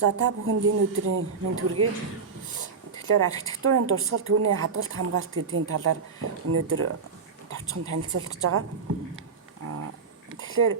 За та бүхэнд энэ өдрийн мэнд хүргэе. Тэгэхээр архитектурын дурсгалт түүний хадгалт хамгаалт гэдгийн талаар өнөөдөр товчхон танилцуулах гэж байгаа. Тэгэхээр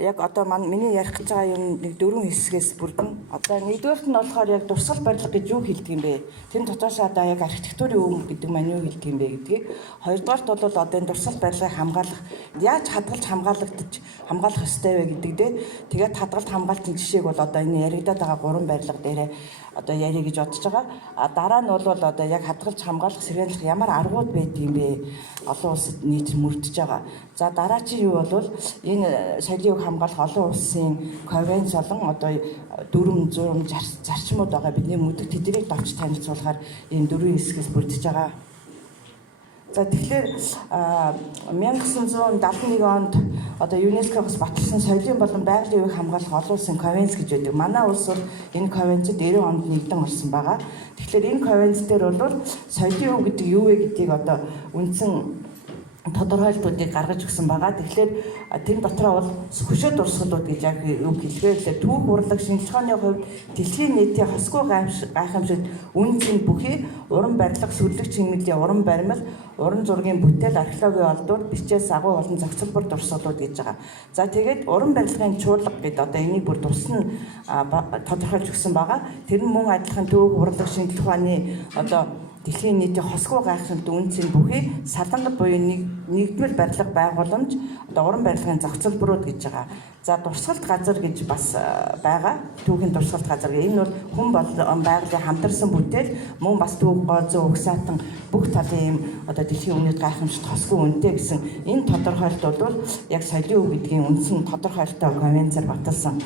яг одоо миний ярих гэж байгаа юм нэг дөрвөн хэсгээс бүрдэн. Одоо нэгдүгээрт нь болохоор яг дурсгал барилга гэж юу хэлдэг юм бэ? Тэр дотроос одоо яг архитектурын өв гэдэг нь юу хэлдэг юм бэ гэдгийг. Хоёрдугаарт бол одоо энэ дурсгал барилгыг хамгаалах яаж хадгалж хамгаалах ёстой вэ гэдэг дээ. Тэгээд хадгалт хамгаалтын жишээг бол одоо энэ яригадаад байгаа гурван барилга дээрээ одоо ярих гэж бодож байгаа. Дараа нь бол одоо яг хадгалж хамгаалах сэргээнлэх ямар аргууд байдаг юм бэ? Олон улсад нийт мөрдөж байгаа. За дараачийн юу бол энэ соёлыг хамгаалах олон улсын конвекц болон одоо дүрэм зарчмууд байгаа бидний мөдөг тэднийг давч танилцуулахаар энэ дөрвөн хэсгээс бүрдэж байгаа. За тэгэхээр 1971 онд одоо ЮНЕСКО-гоос баталсан соёлын болон байгалийн өвийг хамгаалах олон улсын конвенц гэж байдаг. Манай улс бол энэ конвенцэд 90 онд нэгдэн орсон байгаа. Тэгэхээр энэ конвенц дээр бол соёлын өв гэдэг юу вэ гэдгийг одоо үндсэн тодорхойлтуудыг гаргаж өгсөн байгаа. Тэгэхээр тэр дотроо бол хөшөө дурсгалууд гэж яг үг хэлбэлээ. Түүх урлаг шинжилгээний хувьд дэлхийн нийтийн хосгүй гайхамшигт үнцэн бүхий уран барилга, сүлэг чимэглэлийн уран баримл, уран зургийн бүтээл, археологийн олдууд, бичээс агуу болон зохицолбор дурсгалууд гэж байгаа. За тэгээд уран барилгын чуулга гэдэг одоо энийг бүр тусна тодорхойлж өгсөн байгаа. Тэр нь мөн адилхан түүх урлаг шинжилгээ ухааны одоо дэлхийн нийтийн хосгүй гайхамшигт үнцэн бүхий салангат буюу нэгдмэл барилга байгууламж одоо уран барилгын зохицолборууд гэж байгаа. За дурсгалт газар гэж бас байгаа. Түүхийн дурсгалт газар гэх энэ бол хүн болон байгалийн хамтарсан бүтээл мөн бас түүх гооцоо угсаатан бүх талын юм одоо дэлхийн үнэт гайхамшигт хосгүй үнэтэй гэсэн энэ тодорхойлт бол яг соёлын өв гэдгийн үндсэн тодорхойлттой конвенцээр баталсан.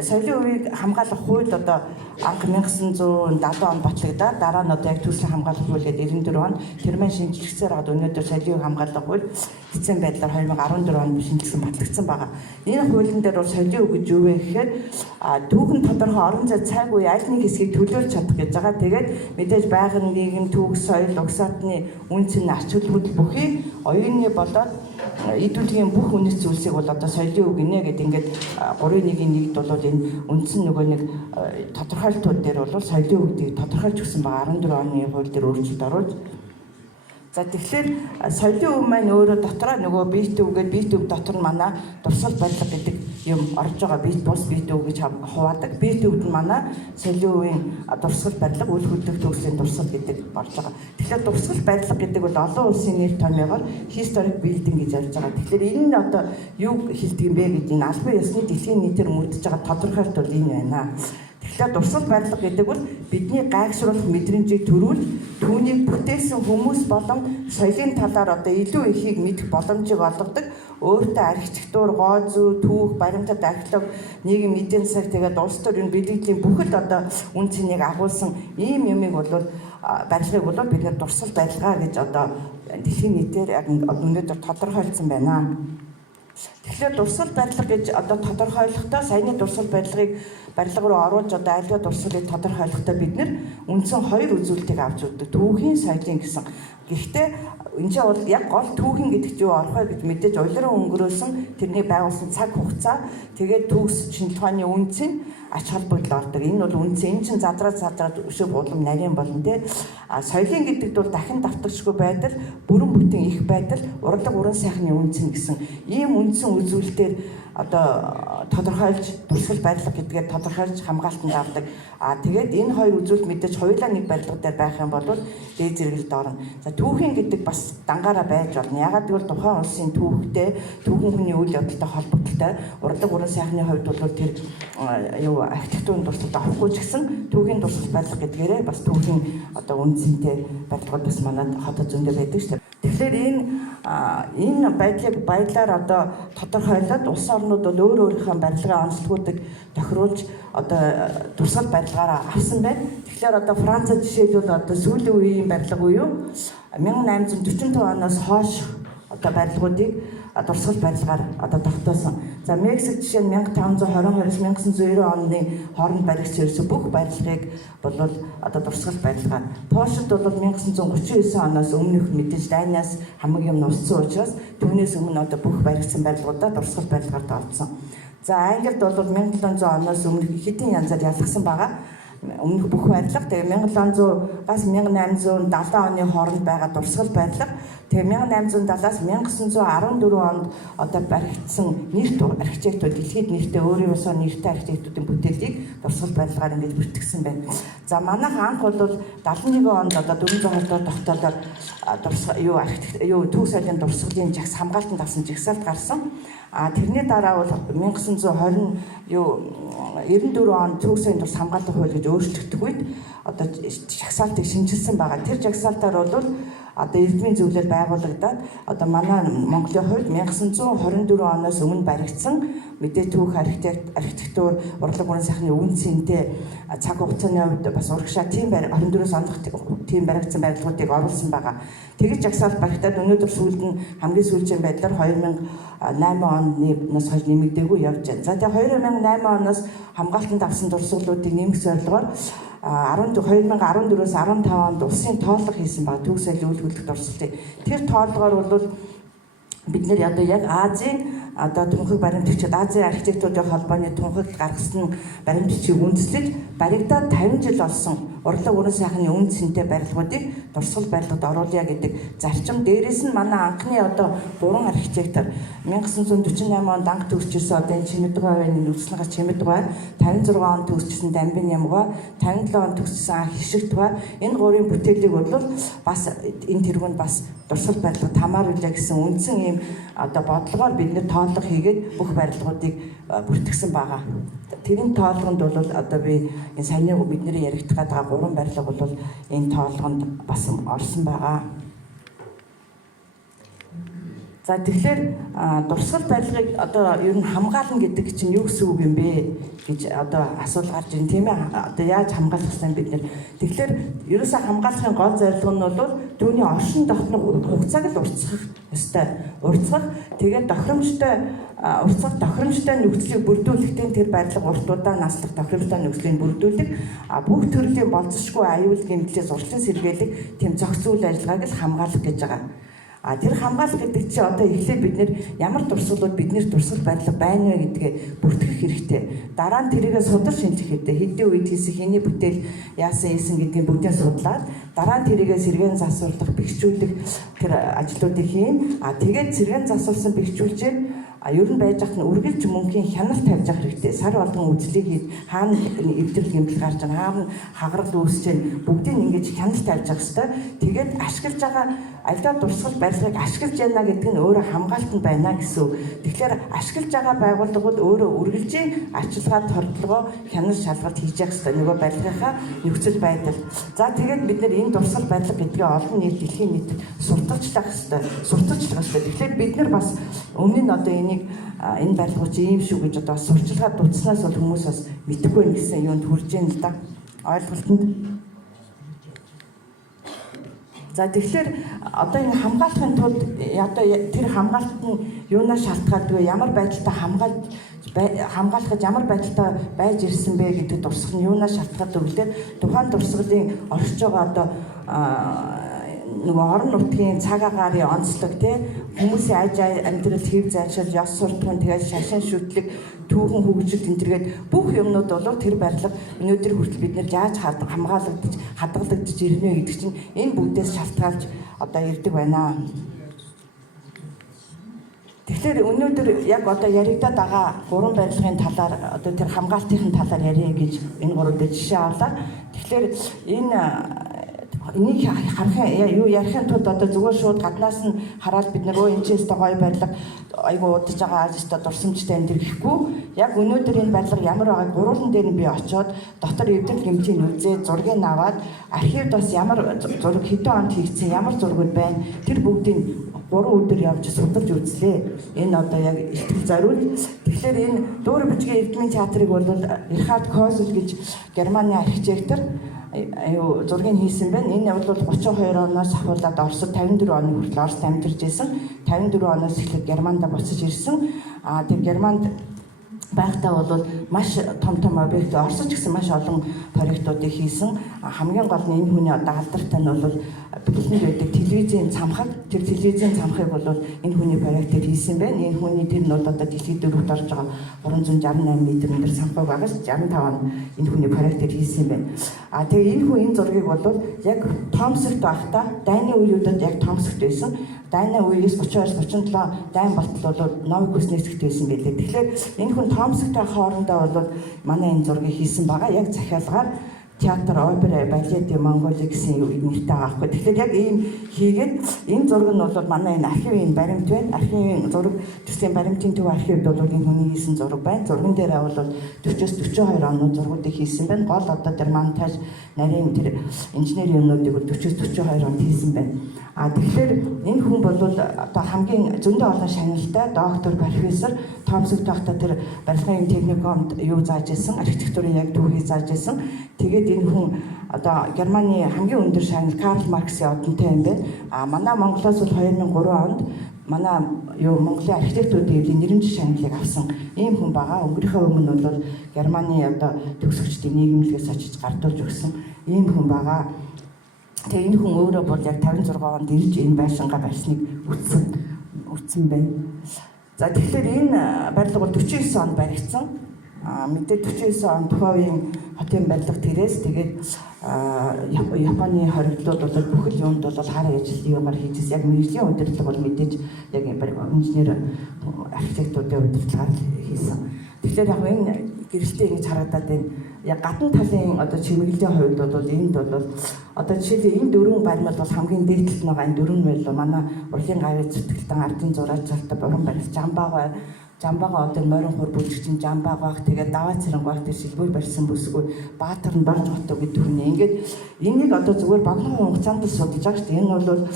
Соёлын өвийг хамгаалах хууль одоо анх 1970 онд батлагдаад дараа нь одоо яг төслийн хамгаалах хууль гэдэг 94 онд тэрмэн шинжилгэсээр хаад өнөөдөр соёлын өвийг хамгаалах хууль эцсийн байдлаар 2014 онд шинжилсэн батлагдсан байгаа. Энэ хуулийн дээр бол соёлын өв гэж юу вэ гэхээр түүхэн тодорхой орон зай цайг үе аль нэг хэсгийг төлөөлж чадах гэж байгаа. Тэгээд мэдээж байгаль нийгэм түүх соёл угсаатны үнцэн ач холбогдол бүхий оюуны болоод идүүлгийн бүх үнэт зүйлсийг бол одоо соёлын өв гинэ гэдэг ингээд 3-1-ийн нэгд бол энэ үндсэн нөгөө нэг тодорхойлтууд дээр бол соёлын өв гэдгийг тодорхойлж өгсөн байгаа 14 оны хууль дээр өөрчлөлт оруулж. За тэгэхээр соёлын өв маань өөрөө дотроо нөгөө бит өв гэдэг бит өв дотор нь манай дурсгал барилга гэдэг юм орж байгаа. Бит бус бит өв гэж хуваадаг. Бит өвд нь манай соёлын өвийн дурсгал барилга үйл хөдлөх төгслийн дурсгал гэдэг орж байгаа. Тэгэхээр дурсгал барилга гэдэг бол олон улсын нэр томьёогоор historic building гэж ярьж байгаа. Тэгэхээр энэ нь одоо юу хэлдэг юм бэ гэдэг энэ албан ёсны дэлхийн нийтээр мөрдөж байгаа тодорхойлт бол энэ байна. Тэгэхээр дурсгал барилга гэдэг бол бидний гайхшруулах мэдрэмжийг төрүүлж түүнийг бүтээсэн хүмүүс болон соёлын талаар одоо илүү ихийг мэдэх боломжийг олгодог. Өөртөө архитектур, гоо зүй, түүх, баримтат, археологи, нийгэм эдийн засаг тэгээд улс төр энэ бэлгэдлийн бүхэл одоо үн цэнийг агуулсан ийм юмыг бол барилгыг бол бид нэр дурсгал барилга гэж одоо дэлхийн нийтээр яг өнөөдөр тодорхойлсон байна. Тэгэхээр дурсгал барилга гэж одоо тодорхойлохдоо саяны дурсгал барилгыг барилга руу оруулж одоо альва дурсгалыг тодорхойлохдоо бид нэр үндсэн хоёр үзүүлэлтийг авч үздэг. Түүхийн соёлын гэсэн. Гэхдээ энэ ч бол яг гол түүхийн гэдэгт юу орох вэ гэж мэдээж улиран өнгөрөөсөн тэрний байгуулсан цаг хугацаа тэгээд төгс шинжилгээний үнцэн ач холбогдол ордог. Энэ бол үнцэн энэ чинь задраад өшөө булам нарийн болон тэ соёлын гэдэгт бол дахин давтагчгүй байдал, бүрэн бүтэн их байдал, урлаг уран сайхны үнцэн гэсэн ийм үндсэн үзүүлэлтээр одоо тодорхойлж дурсгал барилга гэдгээр тодорхойлж хамгаалтанд авдаг. Тэгээд энэ хоёр үзүүлэлт мэдээж хоёулаа нэг барилга дээр байх юм бол дээд зэрэгэлд орно. За түүхийн гэдэг бас дангаараа байж болно. Ягаад гэвэл тухайн улсын түүхтэй, түүхэн хүний үйл явдалтай холбогдолтой урлаг уран сайхны хувьд бол тэр архитектурын дурсгалд авахгүй ч гэсэн түүхийн дурсгал барилга гэдгээрээ бас түүхийн одоо үнцэнтэй барилгууд бас манайд хотод зөндөө байдаг шүү дээ. Тэгэхээр энэ байдлаар одоо тодорхойлоод улс орнууд бол өөрийнхөө барилгын онцлогуудыг тохируулж одоо дурсгал барилгаараа авсан байна. Тэгэхээр одоо Францад жишээлбэл одоо сүүлийн үеийн барилга буюу 1845 оноос хойш одоо барилгуудыг дурсгал барилгаар одоо тогтоосон. За Мексик жишээ нь 1522-1990 оны хооронд баригдсан бүх барилгыг бол одоо дурсгал барилгаар. Польшид бол 1939 оноос өмнөх мэдээж дайнаас хамаг юм нуссан учраас түүнээс өмнө одоо бүх баригдсан барилгуудаа дурсгал барилгаар тоолсон. За Англид бол 1700 оноос өмнө хэдийн янзаар ялгсан байгаа. Өмнөх бүх барилга тэгээ 1700-аас 1870 оны хооронд байгаа дурсгал барилга. Тэгээ 1870-аас 1914 онд одоо баригдсан нэрт архитектууд дэлхийд нэртэй өөрийн усаа нэртэй архитектуудын бүтээлийг дурсгал барилгаар ингэж бүртгэсэн байна. За манайх анх бол 71 онд одоо 420 доод тогтоолоор Төв соёлын дурсгалын жагс хамгаалтанд авсан жагсаалт гарсан. Тэрний дараа бол 1994 онд Төв соёлын дурс хамгаалах хууль гэж өөрчлөгдөх үед одоо жагсаалтыг шинжилсэн байгаа. Тэр жагсаалтаар бол одоо эрдмийн зөвлөл байгуулагдаад одоо манай Монголын хувьд 1924 оноос өмнө баригдсан мэдээ түүх архитектур урлаг бүрэн сайхны үнцэнтэй цаг хугацааны хувьд бас урагшаа тийм 24-өөс оноох тийм баригдсан барилгуудыг оруулсан байгаа. Тэгж жагсаалт баригдаад өнөөдөр сүүлд нь хамгийн сүүлийн байдлаар 2008 оноос хойш нэмэгдээгүй явж байна. За тэгээ 2008 оноос хамгаалтанд авсан дурсгалуудыг нэмэх зорилгоор 2014-өөс 15 онд улсын тоолго хийсэн баг Төв соёлын үйл хөдлөлт дурсгалтыг. Тэр тоолгоор бол бид нэр одоо яг Азийн одоо тунхаг баримтчид Азийн архитектурын холбооны тунхагт гаргасан баримтчийг үндэслэж баригдаад 50 жил болсон урлаг бүрэн сайхны үнцэнтэй барилгуудыг дурсгал барилгад оруулъя гэдэг зарчим. Дээрээс нь манай анхны одоо 3 архитектор 1948 онд анх төгсчихсэн одоо энэ Чимэдгой хувийн нүцнэгээс Чимэдгой, 56 онд төгсчихсэн Дамбын Ямгой, 57 онд төгсчихсэн анх Хишиг тухай энэ 3-ын бүтээлийг бол бас энэ тэргүүнд бас дурсгал барилгад хамааруулъя гэсэн үндсэн ийм одоо бодлогоор бид нэр тоолго хийгээд бүх барилгуудыг бүртгэсэн байгаа. Тэрийн тоолгонд бол одоо би энэ саяны бидний яригдах байгаа 3 барилга бол энэ тоолгонд бас орсон байгаа. За тэгэхээр дурсгал барилгыг одоо ер нь хамгаална гэдэг чинь юу гэсэн үг юм бэ гэж одоо асуулт гарч ирнэ тийм ээ. Одоо яаж хамгаалах вэ бид нэр. Тэгэхээр ерөөсөө хамгаалахын гол зорилго нь бол түүний оршин тогтнох хугацааг л уртсгах ёстой. Уртсгах тэгээд тохиромжтой нөхцөлийг бүрдүүлэхдээ тэр барилга урт удаан наслах тохиромжтой нөхцөлийг бүрдүүлэх бүх төрлийн болцсошгүй аюул гэмтлээс урьдчилан сэргээлэх тийм зохиц үйл ажиллагааг л хамгаалах гэж байгаа. Тэр хамгаалах гэдэг чинь одоо эхлээд бид нэр ямар дурсгалууд бидний дурсгал барилга байна вэ гэдгээ бүртгэх хэрэгтэй. Дараа нь тэрийгээ судлаж шинжих хэрэгтэй. Хэдийн үед хийсэн хэний бүтээл яасан гэдгийг бүгдээ судлаад дараа нь тэрийгээ сэргээн засварлах, бэхжүүлэх тэр ажлуудыг хийн. Тэгээд сэргээн засварсан бэхжүүлжээ ер нь байж хат нь үргэлж мөнхийн хяналт тавьж явах хэрэгтэй. Сар болгон үзлийг хийж хаана эвдрэл гэмтэл гарч байгаа, хаана хагарал үүсэж байна. Бүгдийг ингэж хяналт тавьж явах хэрэгтэй. Тэгээд ашиглаж байгаа альдаа дурсгал барилгыг ашиглаж байна гэдэг нь өөрөө хамгаалтанд байна гэсэн үг. Тэгэхээр ашиглаж байгаа байгууллага бол өөрөө үргэлжийн арчилгаа тордлогоо хянал шалгалт хийж явах хэрэгтэй. Нөгөө барилгынхаа нөхцөл байдал. За тэгээд бид нэр энэ дурсгал барилга гэдгээ олон нийт дэлхийн нийтэд сурталчлах хэрэгтэй. Тэгэхээр бид нар бас өмнө нь одоо энэ барилгууд чи ийм шүү гэж одоо сурчлагаа дутснаас бол хүмүүс бас мэдэхгүй гэсэн юунд хүрж яана л да. Ойлголтод. За тэгэхээр одоо энэ хамгаалахын тулд одоо тэр хамгаалалт нь юунаас шалтгаалдаг вэ? Ямар байдалтай хамгаалахад ямар байдалтай байж ирсэн бэ гэдэг дурсгал нь юунаас шалтгаалдаг вэ? Тухайн дурсгалын оршиж байгаа одоо нөгөө орон нутгийн цаг агаарын онцлог тий хүмүүсийн аж амьдрал хэв заншил ёс суртахуун тэгээд шашин шүтлэг түүхэн хөгжил энтергээд бүх юмнууд бол тэр барилга өнөөдөр хүртэл бид нэр яаж хамгаалагдаж хадгалагдаж ирнэ гэдэг чинь энэ бүгдээс шалтгаалж одоо ирдэг байна. Тэгэхээр өнөөдөр яг одоо яригадаад байгаа 3 барилгын талаар одоо тэр хамгаалтын талаар ярих гэж энэ 3 дэд жишээ авлаа. Тэгэхээр энийг ярихын тулд одоо зүгээр шууд гаднаас нь хараад бид нөгөө энэ ч өстө гоё барилга айгуу удаж байгаа ажистай дурсамжтай энэ гэхгүй яг өнөөдөр энэ барилга ямар байгааг гурван дээр нь би очиод дотор эвдэл гэмтийг үзээд зургийг аваад архивд бас ямар зураг хэдэн онд хийгдсэн ямар зургууд байна тэр бүгдийг 3 өдөр явж судалж үзлээ. Энэ одоо яг ихтгэл зориул. Тэгэхээр энэ Дуурь бүжгийн эрдмийн театрыг бол Рихард Козл гэж Германы архитектор зургийг хийсэн байна. Энэ бол 32 оноос ахуулаад Оросд 54 оны хүртэл Оросд амьдарч байсан. 54 оноос эхлээд Германд буцаж ирсэн. Тэр Германд байхдаа бол маш том объект Оросч гэсэн маш олон проектуудыг хийсэн. Хамгийн гол нь энэ хүний одоо алдартай нь бол бэлгэнд байдаг телевизийн цамхаг. Тэр телевизийн цамхыг бол энэ хүний проектээр хийсэн байна. Энэ хүний тэр нь бол одоо дэлхийд дөрөвт орж байгаа 368 м өндөр цамхаг байгаа ш. 65 он энэ хүний проектээр хийсэн байна. Тэгээ энэ хүн энэ зургийг бол яг Томсогт байхдаа дайны үеүүдэд яг Томсогт байсан. Дайны үеэс 32-37 дайн болтол бол номын хүснээсгт байсан байлээ. Тэгэхээр энэ хүн Томсогтой хоорондоо бол манай энэ зургийг хийсэн байгаа. Яг захиалгаар театр, опера, балет, Монголи гэсэн нэртэй байгаа байхгүй. Тэгэхээр яг ийм хийгээд энэ зураг нь бол манай энэ архивын баримт байна. Архивын зураг төслийн баримтын төв архивд бол энэ хүний хийсэн зураг байна. Зурган дээрээ бол 40-42 оноо зургуудыг хийсэн байна. Гол одоо тэр монтаж, нарийн тэр инженерийн юмнуудыг 40-42 онд хийсэн байна. Тэгэхээр энэ хүн бол одоо хамгийн зөндөө олон шагналтай доктор, профессор, Томсогт байхдаа тэр барилгын техникумд юу зааж ирсэн, архитектурын яг түүхийг зааж ирсэн. Тэгээд энэ хүн одоо Германы хамгийн өндөр шагнал Карл Марксийн одонтой юм байна. Манай Монголоос бол 2003 онд манай Монголын архитектурын нэрмж шагналыг авсан ийм хүн байгаа. Өнгөрийнхөө өмнө бол Германы одоо төгсөгчдийн нийгэмлэгээс очиж гардуулж өгсөн ийм хүн байгаа. Тэгээ энэ хүн өөрөө бол яг 56 онд ирж энэ байшингаа барьсныг үтсэн байна. За тэгэхээр энэ барилга бол 49 онд баригдсан. Мэдээ 49 онд тухай үеийн хотын барилга тэрээс тэгээд Японы хоригдлууд бол бүхэл юунд бол хараа ажил юугаар хийжсэн. Яг мэргэжлийн удирдлага бол мэдээж яг инженер архитектурын удирдлагаар хийсэн. Тэгэхээр яг энэ гэрэлтэй ингэж харагдаад байна. Яг гадна талын одоо чимэглэлийн хувьд бол энд бол одоо жишээлбэл энэ дөрвөн баримт бол хамгийн дээдлэлт байгаа энэ дөрвөн байл манай урлагийн гавьяа зүтгэлтэн ардын зураачаалтай борон барил Жамбаага одоо морин хур бүжгийн Жамбаага тэгээд даваа цэрэг байх тэр шилбэр барьсан бүсгүй Баатар нь барж готоо гэдэг хүн. Ингээд энийг одоо зүгээр багнаа хугацаанд судалж байгаа шүү дээ. Энэ бол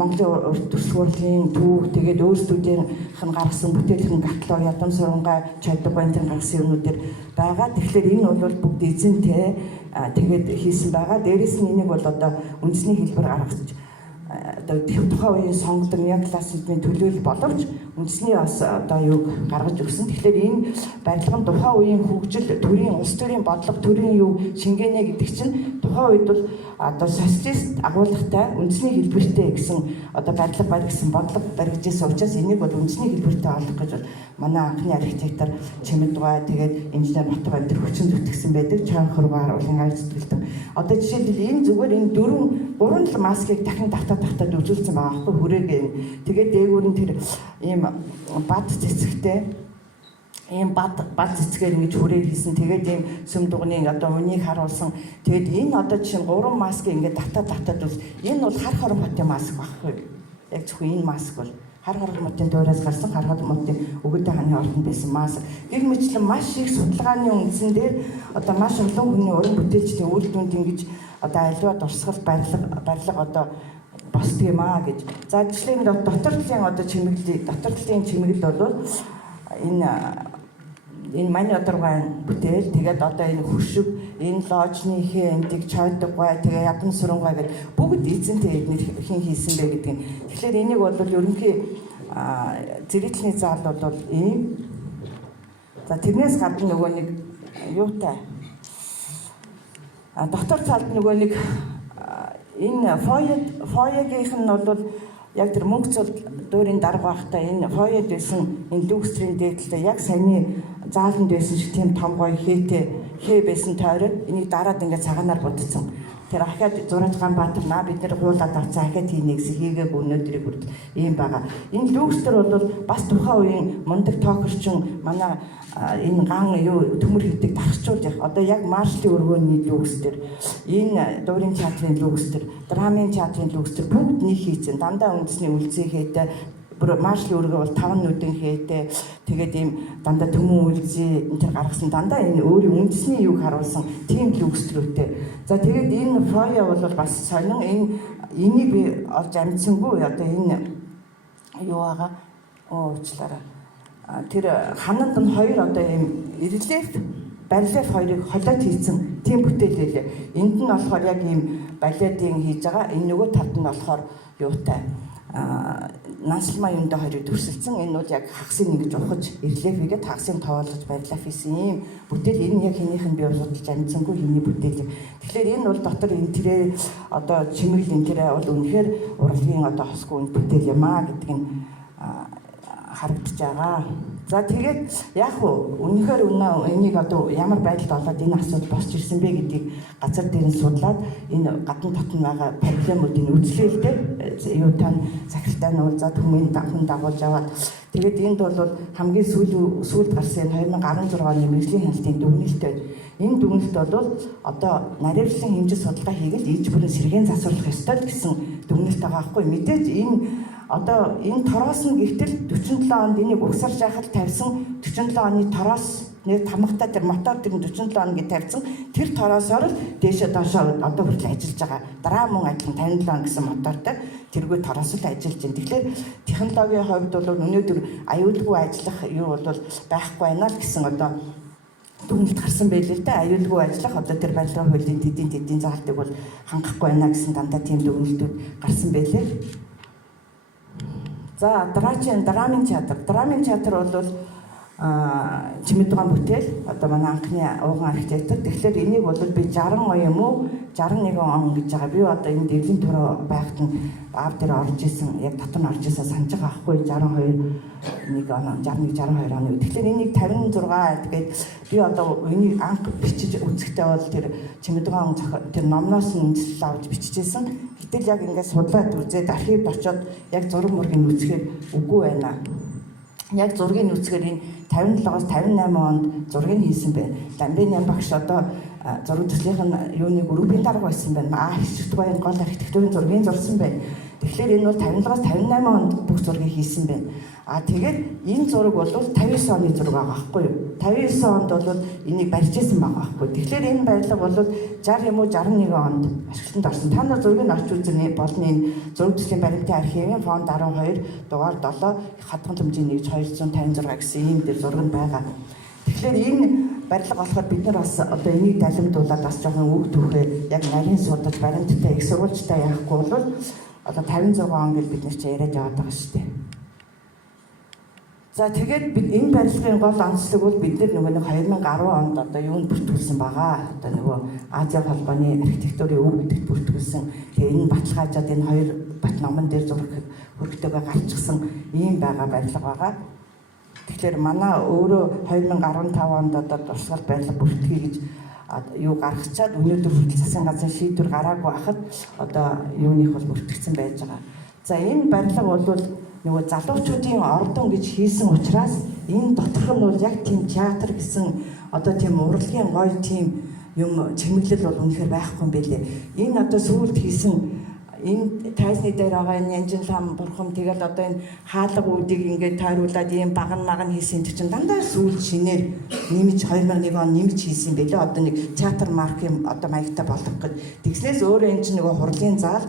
Монголын урт дурсгалын түүх тэгээд өөрсдүүдийн гаргасан бүтээлхэн каталог ядам сурангаа чаддаг бантын гаргасан юмнуудэр байгаа. Тэгэхээр энэ бол бүгд эзэнтэй тэгээд хийсэн байгаа. Дээрээс нь энийг бол одоо үндэсний хэлбэр гаргаж одоо тухай үеийн сонгодог неоклассицизмын төлөөлөл боловч үндэсний бас одоо юу гаргаж өгсөн. Тэгэхээр энэ барилгын тухай үеийн хөгжил, төрийн улс төрийн бодлого, төрийн юу шингэнэ гэдэг чинь тухай үед бол одоо социалист агуулгатай үндэсний хэлбэртэй гэсэн одоо барилга баригсан бодлого баригжсэн учраас энийг бол үндэсний хэлбэртэй олох гэж манай анхны архитектор Чимэдгай тэгээд инженер Батбай энэ хүчин зүтгэсэн байдаг. Чанхургаар улсын гавь зүтгэлтэн. Одоо жишээлбэл энэ зүгээр энэ гурван л маскыг дахин татаад үзүүлсэн байгаа байхгүй хүрээгээ. Тэгээд дээгүүр нь тэр ийм бад цэцэгтэй ийм бад цэцгээр ингэж хүрээ хийсэн. Тэгээд ийм сүм дугны одоо үнийг харуулсан. Тэгээд энэ одоо жишээ нь гурван маскыг ингэж татаад үз. Энэ бол хар хорон хотын маск байхгүй. Яг зөвхөн энэ маск бол хар хорон хотын дуураас гарсан хар хорон хотын өгөөдөө хааны ордонд байсан маск. Гэх мэтлэн маш их судалгааны үндсэн дээр одоо маш олон хүний уран бүтээлчдийн үйл дүнд ингэж одоо альва дурсгал барилга одоо босд юм аа гэж. За жишээ нь дотор талын одоо чимэглэл бол энэ маний одоргой бүтээл тэгээд одоо энэ хөшиг энэ лоожны хэнтиг чойдог гой тэгээ ядам сурангаа гэдэг бүгд эзэнтэй эднэр хин хийсэн бэ гэдэг. Тэгэхээр энийг бол ерөнхий зэрэгтний заал бол ийм. За тэрнээс гадна нөгөө нэг юутай дотор талд нөгөө нэг энэ фойегийнх нь бол яг тэр мөнгө цол дуурийн дарга байхдаа энэ фойед байсан энэ люкстрийн дээдлээ яг саяны зааланд байсан шиг тийм том гоё хээ байсан тойроод энийг дараад ингээд цагаанаар будсан. Тэр ахаад зураач Ганбаатар наа бид нэр хуулаад авцаа ахаад хийнэ гэсэн хийгээгүй өнөөдрийг хүртэл ийм байгаа. Энэ люкстер бол бас тухайн үеийн мундаг токерчин манай энэ ган юу төмөр хийдэг тархчулж яг одоо яг маршлийн өргөөний люкстер энэ дуурийн театрын люкстер драмын театрын люкстер бүгд нэг хийцэн дандаа үндэсний үлзий хийдэг маршлийн өргөө бол 5 нүдэн хийдэг тэгээд ийм дандаа төмөн үлзий энэ төр гаргасан дандаа энэ өөрийн үндэсний юг харуулсан тийм люкстрүүтэй. За тэгээд энэ фойе бол бас сонин энийг би олж амжсангүй одоо энэ юу байгаа уучлаарай. Тэр хананд нь хоёр одоо ийм рельеф барилгын хоёрыг холиод хийсэн тийм бүтээл байлээ. Энд нь болохоор яг ийм балетын хийж байгаа. Энэ нөгөө талд нь болохоор юутай нансалмаа юундаа хоёрыг төрсөлдсөн. Энэ бол яг хагасыг ингэж ухаж релефигээд хагасыг тоолгож барилгах хийсэн юм бүтээл. Энэ яг хинийх нь би судалж амжсангүй хиний бүтээл. Тэгэхээр энэ бол дотор энэ тэрэ одоо чимэглэл энэ тэрэ бол үнэхээр урлагийн одоо хосгүй бүтээл юм аа гэдэг нь харагдаж байгаа. За тэгээд яг үнэхээр энийг одоо ямар байдалд болоод энэ асуудал босч ирсэн бэ гэдгийг газар дээр нь судлаад энэ гадна дотн байгаа проблемуудыг үзлээлтэй юу тань захиралтай нь уулзаад хүмүүний дагуулж аваад тэгээд энд бол хамгийн сүүлд гарсан 2016 оны мэргэжлийн хяналтын дүгнэлттэй. Энэ дүгнэлт бол одоо наривчлан хэмжээ судалгаа хийгээд иж бүрэн сэргээн засварлах ёстой гэсэн дүгнэлт байгаа байхгүй. Мэдээж энэ одоо энэ тороос нь гэтэл 47 онд энийг угсарч яхад тавьсан 47 оны тороос нэр тамхтай тэр мотор тэр 47 оныг тавьсан тэр тороосоор л дээшээ доошоо одоо хүртэл ажиллаж байгаа. Драмын адилхан 57 он гэсэн мотортой тэргүй тороос л ажиллаж байна. Тэгэхээр технологийн хувьд бол өнөөдөр аюулгүй ажиллах юу бол байхгүй байна л гэсэн одоо дүгнэлт гарсан байлээ л да. Аюулгүй ажиллах одоо тэр барилгын хуулийн тэдийн заалтыг бол хангахгүй байна гэсэн дандаа тийм дүгнэлтүүд гарсан байлээ. За Драмын театр бол чимэд байгаа бүтээл одоо манай анхны ууган архитектор. Тэгэхээр энийг бол би 60 он юм уу 61 он гэж байгаа. Би одоо энэ дэвлийн тураа байхад нь аав дээр орж исэн яг татан орж исэн санаж байгаа байхгүй 62 оны. Тэгэхээр энийг 56 тэгээд би одоо энийг анх бичиж үзэхдээ бол тэр чимэд байгаа тэр номноос нь үндэслэл авч бичижсэн. Гэтэл яг ингээд судлаад үзээд архивд очиод яг зураг мөргийг үзэхээр үгүй байна. Яг зургийг үзэхээр энэ 57-аас 58 онд зургийг хийсэн байна. Драмын багш одоо зураг төслийнх нь юуны группийн дарга байсан байна. Тухай гол архитектурын зургийг зурсан байна. Тэгэхээр энэ бол 57-аас 58 онд бүх зургийг хийсэн байна. Тэгээд энэ зураг бол 59 оны зураг байгаа байхгүй юу? 59 онд бол энийг барьж исэн байгаа байхгүй. Тэгэхээр энэ барилга бол 60 юм уу 61 онд ашиглалтанд орсон. Та нар зургийг нь орч үзэн болно. Энэ зураг төслийн баримтын архивын фонд 12 дугаар 7 хадгалалтын нэгж 256 гэсэн ийм дээр зураг нь байгаа. Тэгэхээр энэ барилга болохоор бид нар бас одоо энийг далимдуулаад бас жоохон үг түүхээ яг нарийн судалж баримттай их сурвалжтай яахгүй бол одоо 56 он гэж бид нар ч яриад яваад байгаа шүү дээ. За тэгээд энэ барилгын гол онцлог бол бид нар нөгөө 2010 онд одоо юунд бүртгүүлсэн байгаа. Одоо нөгөө Азийн холбооны архитектурын өв гэдэгт бүртгүүлсэн. Тэгээ энэ баталгаажаад энэ хоёр бат номон дээр зураг хөргөтэйгээ гарчихсан ийм байгаа барилга байгаа. Тэгэхээр манай өөрөө 2015 онд одоо дурсгалт барилга бүртгэе гэж юу гаргачаад өнөөдөр хүртэл засгийн газрын шийдвэр гараагүй хахад одоо юуных бол бүртгэгдсэн байж байгаа. За энэ барилга бол нөгөө залуучуудын ордон гэж хийсэн учраас энэ доторх нь бол яг тийм театр гэсэн одоо тийм урлагийн гоё тийм юм чимэглэл бол үнэхээр байхгүй юм байлээ. Энэ одоо сүүлд хийсэн энэ тайзны дээр байгаа энэ янжин лам бурхан тэгэл одоо энэ хаалга үүдийг ингээд тойруулаад ийм баган маган хийсэн чинь дандаа сүүл шинээр нэмж 2001 он нэмж хийсэн байлээ. Одоо нэг театр маркийн одоо маягтай болгох гэж. Тэгснээс өөрөө энэ чинь нөгөө хурлын зал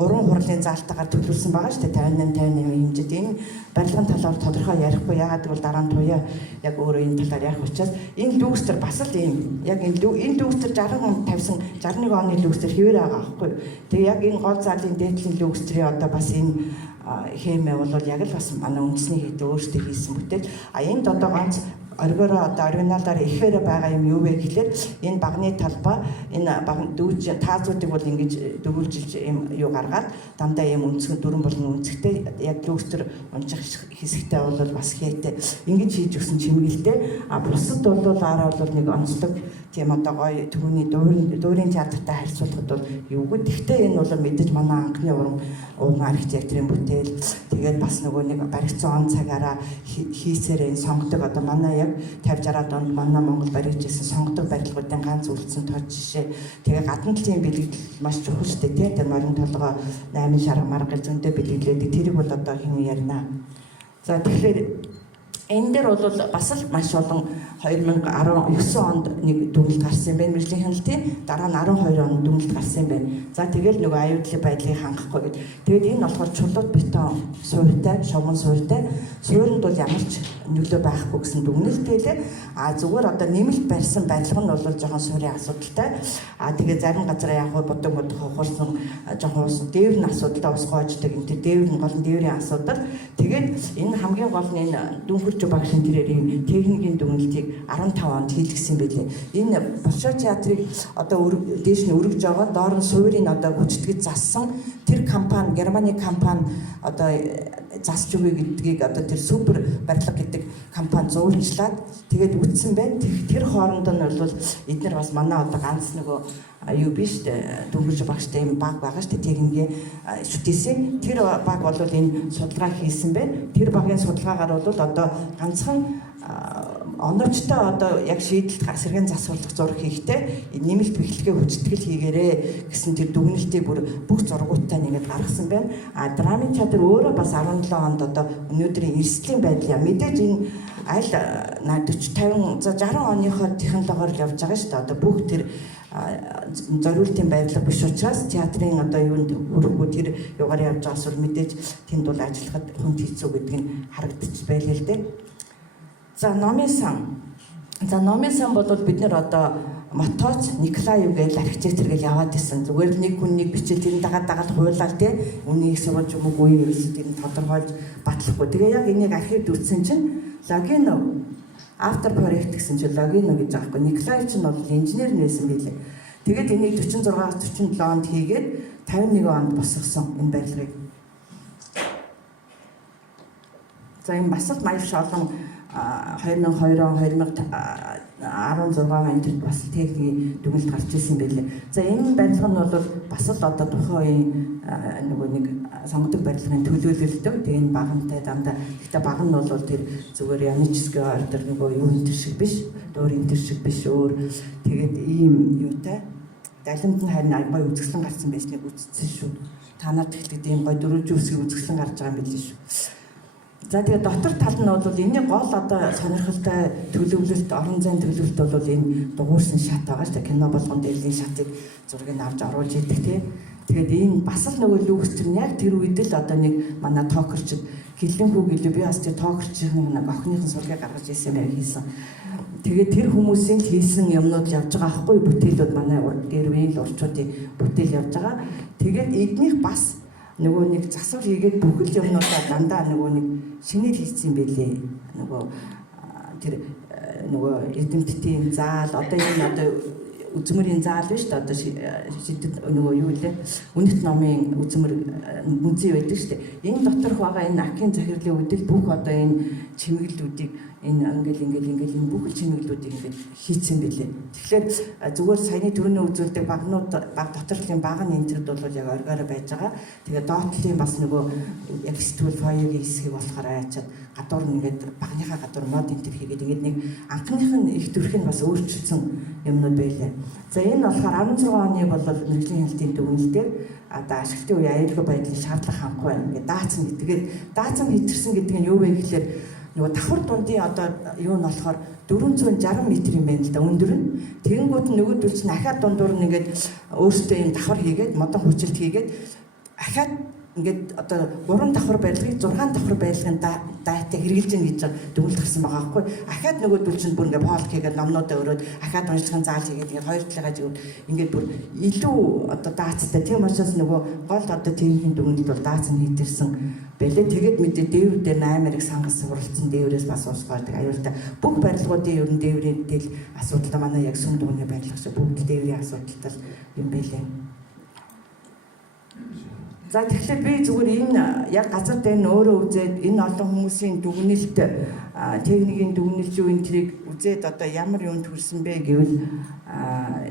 3 хурлын заалтаагаар төлөвлөсөн байгаа шүү дээ 58 хэмжээд. Энэ барилгын талаар тодорхой ярихгүй яагаад гэвэл дараа нь туяа яг өөрөө энэ талаар ярих учраас энэ лүүстер бас л ийм яг энэ лүүстер 60 он тавьсан 61 оны лүүстер хэвээр байгаа байхгүй. Тэгээ яг энэ гол залын дээдлийн лүүстрийн одоо бас энэ хэмээ бол яг л бас манай үндэсний хэд өөрсдөө хийсэн бүтээл. Энд одоо ганц оргиороо одоо оригиналаар ихээр байгаа юм юу вэ гэхэлэр энэ багны талбай энэ баг дүүж таазуудыг бол ингэж дөгүүлжилж юм юу гаргаад дандаа юм өнцгөн дүрэм болон өнцгтэй яг лүүстер унжих хэсэгтэй бол бас хээтэй ингэж хийж өгсөн чимгэлтэй. Бусад бол араа бол нэг онцлог тийм одоо гоё түрүүний дуурийн театртай харьцуулахад бол юугүй. Тэгтээ энэ бол мэдээж манай анхны ууган архитектурын бүтээл. Тэгээд бас нөгөө нэг баригцсан он цагаараа хийсээр энэ сонгодог одоо манай яг 50-60 онд манай Монгол баригчсан сонгодог барилгуудын ганц үлдсэн тод жишээ. Тэгээ гадна талын бэлэгдэл маш чухал шүү дээ. Тэр морин толгой 8 шарга марга зөндөө бэлэглээд тэрийг бол одоо хэн ярина. За тэгэхээр Энэ дээр бол бас л маш олон 2019 онд нэг дүгнэлт гарсан юм байна. Мэргэжлийн хяналтын дараа нь 12 онд дүгнэлт гарсан юм байна. За тэгэл нөгөө аюулгүй байдлыг хангахгүй гэдэг. Тэгээд энэ болохоор чулууд бетон суурьтай, шовгон суурьтай. Суурьнд бол ямар ч нөлөө байхгүй гэсэн дүгнэлт байлээ. Зүгээр одоо нэмэлт барьсан барилга нь бол жоохон суурийн асуудалтай. Тэгээ зарим газар яг бодог хуурсан жоохон ус дээвэр нь асуудалтай ус гоождаг. Энэ дээвэр нь гол нь дээврийн асуудал. Тэгээд энэ хамгийн гол нь энэ дүнхүр багшийн тэрээр техникийн дүгнэлтийг 15 онд хийлгэсэн байлээ. Энэ Болшой театрыг одоо дээш нь өргөж байгаа, доор нь суурийг одоо хүчтэйг зассан тэр компани, Германы компани одоо засч өгье гэдгийг одоо тэр супер барилга гэдэг компани зуулчлаад тэгээд үтсэн байна. Тэр хооронд нь бол эдгээр бас манай одоо ганц нөгөө юу биш дүнхүр багштай юм баг байгаа шүү дээ. Техникийн шүтээсээ тэр баг бол энэ судалгаа хийсэн байна. Тэр багийн судалгаагаар бол одоо ганцхан оновчтой одоо яг шийдэлт сэргээн засварлах зураг хийхдээ нэмэлт бэхлэгээ хүчтгэл хийгээрээ гэсэн тэр дүгнэлтийг бүх зургуудтай нэгэд гаргасан байна. Драмын театр өөрөө бас 17 онд одоо өнөөдрийн эрсдлийн байдлаа мэдээж энэ аль 40 50 за 60 оныхоо технологиор явж байгаа шүү дээ. Одоо бүх тэр зориултын байдлага биш учраас театрын одоо юунд өргөө тэр югаар явж байгаас бол мэдээж тэнд бол ажиллахад хүнд хэцүү гэдэг нь харагдчих байлээ л дээ. За номын сан. За номын сан бол бид нэр одоо мотоц Николаев гэж архитектор гэж яваад исэн. Зүгээр л нэг хүн нэг бичил тэрийн дагаад хуулаад тий үнийг сурвалж юм уу үгүй ерөөсөө тэр нь тодорхойлж батлахгүй. Тэгээ яг энийг архивд үтсэн чинь логино автор проект гэсэн чинь логино гэж байгаа хгүй. Николаев ч бол инженер нээсэн билээ. Тэгээд энийг 46-47 онд хийгээд 51 онд босгосон энэ барилгыг. За энэ бас л маш олон 2002 он 2016 онд бас техникийн дүгнэлт гарч ирсэн байлээ. За энэ барилга нь бол бас л одоо тухай нөгөө нэг сонгодог барилгын төлөөлөлтөө тэгээ энэ багантай дандаа гэхдээ баг нь бол тэр зүгээр янический ордер нөгөө юу энэ шиг биш, Дуурь энэ шиг биш өөр тэгээд ийм юутай далимд нь харин аягүй үзэсгэлэн гарсан байсныг үзсэн шүү. Танаад тэгэхээр ийм гой дөрвөн үсгийн үзэсгэлэн гарч байгаа юм билээ шүү. За тэгээ дотор тал нь бол энэ гол одоо сонирхолтой төлөвлөлт, орон зайн төлөвлөлт бол энэ дугуйсан шат байгаа шүү дээ. Кино болгон дээлийн шатыг зургийг авч оруулж идэг тий. Тэгээд энэ бас л нөгөө лүүгсчэр яг тэр үед л одоо нэг манай токерчд хилэн хүү гэлээ би бас тэр токерчийн нэг охиныхон сургыг гаргаж ирсэн байв хийсэн. Тэгээд тэр хүмүүсийн хийсэн юмнууд явж байгаа аахгүй бүтээлүүд манай эрдмийн урчуудын бүтээл явж байгаа. Тэгээд эднийх бас нөгөө нэг засвар хийгээд бүхэл юмнуудаа дандаа нөгөө нэг шинээр хийсэн байлээ. Нөгөө тэр нөгөө эрдэмтдийн заал одоо энэ одоо үзмэрийн заал биш үү одоо шидэд нөгөө юу лээ үнэт номын үзмэр музей байдаг шүү дээ. Энэ доторх байгаа энэ акийн захирлын үдэл бүх одоо энэ чимэглэлүүдийг энэ ингээл энэ бүх чимэглэлүүдийг ингээд хийцэн билээ. Тэгэхээр зүгээр саяны төрөний үзүүлдэг багнууд баг доторхлын баг нь энтерд бол яг оргиороо байж байгаа. Тэгээ доотлын бас нөгөө яг сэтгүүл фойегийн хэсгийг болохоор аячаад гадуур нь ингээд багныхаа гадуур мод энтер хийгээд ингээд нэг анхных нь их төрх нь бас өөрчлөсөн юмнууд байлаа. За энэ болохоор 16 оны бол мэргэжлийн хяналтын дүгнэлтээр одоо ашиглалтын үе аюулгүй байдлыг шаардлага хангахгүй ингээд даацсан гэдгээр даацсан хэтэрсэн гэдэг нь юу вэ гэхээр нөгөө давхар дундын одоо юу нь болохоор 460 м юм байна л да өндөр нь. Тэгэнгүүт нь нөгөөдөл чинь ахаад дундуур нь ингээд өөртөө энэ давхар хийгээд модон хүчилт хийгээд ахаад ингээд одоо 3 давхар барилгыг 6 давхар барилгын дайтай хэрэгжилж гин гэж дүгнэлт гарсан байгаа байхгүй. Ахаад нөгөөдөл чинь бүр ингээд полк хийгээд номнуудаа өрөөд ахаад уншлагын заал хийгээд ингээд хоёр талыгаа зөв ингээд бүр илүү одоо даацтай. Тийм учраас нөгөө гол одоо техникийн дүгнэлт бол даацсан хийдэрсэн байлээ. Тэгээд мэдээ дээвэр дээр 8 хэрэг сангас суралцсан дээврээс бас уусгаадаг аюултай. Бүх барилгуудын ер нь дээврийн дээл асуудалтай манай яг сүм дугны барилга шиг бүгд дээврийн асуудалтай юм байлээ. За тэгэхээр би зүгээр энэ яг газар дээр нь өөрөө үзээд энэ олон хүмүүсийн дүгнэлт техникийн дүгнэлт юу энэ трийг үзээд одоо ямар юунд хүрсэн бэ гэвэл